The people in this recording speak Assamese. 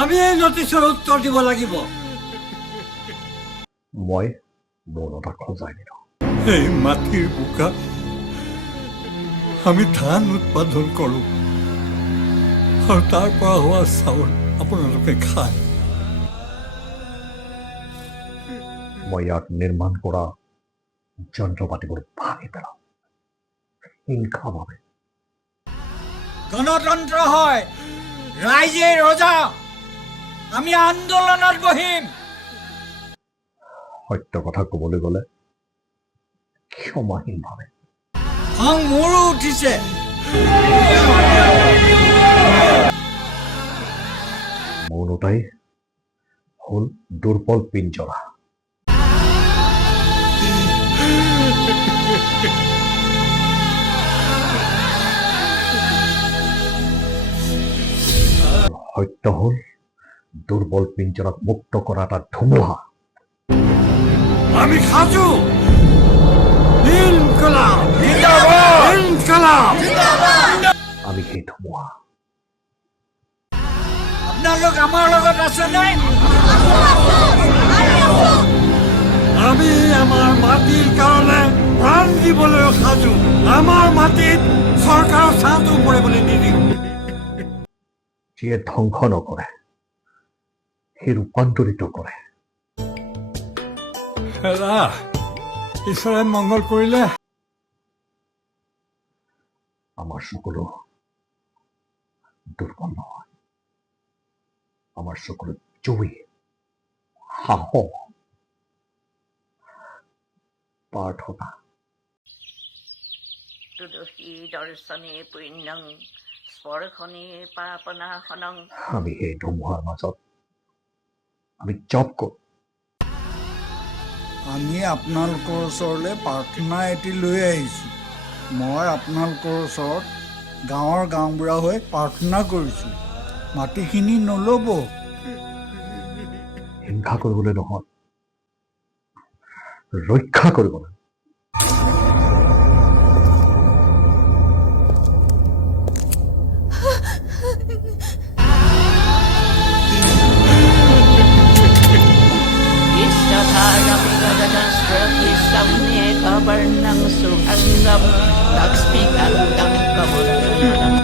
আমি এই নটিছৰ উত্তৰ দিব লাগিব। মই মৌনতাক সজাই দিলোঁ। এই মাটিৰ বোকাত আমি ধান উৎপাদন কৰোঁ আৰু তাৰ পৰা হোৱা চাউল আপোনালোকে খায়। মই ইয়াত নিৰ্মাণ কৰা যন্ত্ৰপাতিবোৰ ভাঙি পেলাওঁ হিংসাভাৱে। গণতন্ত্ৰ হয়, ৰাইজে ৰজা, আমি আন্দোলনত বহিম। সত্য কথা ক'বলৈ গ'লে ক্ষমাহীনভাৱে। খং মোৰো উঠিছে। মৌনতাই হ'ল দুৰ্বল পিঞ্জৰা। সত্য হ'ল দুৰ্বল পিঞ্জৰাক মুক্ত কৰা এটা ধুমুহা। আমি সাজু। ইনকলাব জিন্দাবাদ, ইনকলাব। আমি সেই ধুমুহা। আপোনালোক আমাৰ লগত আছেনে? আমি আমাৰ মাটিৰ কাৰণে প্ৰাণ দিবলৈ সাজু। আমাৰ মাটিত চৰকাৰৰ ছাঁটো পৰিবলৈ নিদিওঁ। যিয়ে ধ্বংস নকৰে সি ৰূপান্তৰিত কৰে। হেৰা, ঈশ্বৰে মংগল কৰিলে। আমাৰ চকুলো দুৰ্বল নহয়, আমাৰ চকুলো জুই, সাহস, প্ৰাৰ্থনা। তুলসী দৰ্শনে পুণ্যং স্পৰ্শনে পাপনাশনং। আমি সেই ধুমুহাৰ মাজত আমি জপ কৰোঁ। আমি আপোনালোকৰ ওচৰলৈ প্ৰাৰ্থনা এটি লৈ আহিছোঁ। মই আপোনালোকৰ ওচৰত গাঁৱৰ গাঁওবুঢ়া হৈ প্ৰাৰ্থনা কৰিছোঁ, মাটিখিনি নল'ব। হিংসা কৰিবলৈ নহয়, ৰক্ষা কৰিবলৈ। Kabarnang suhangam, takspikantang kamulan.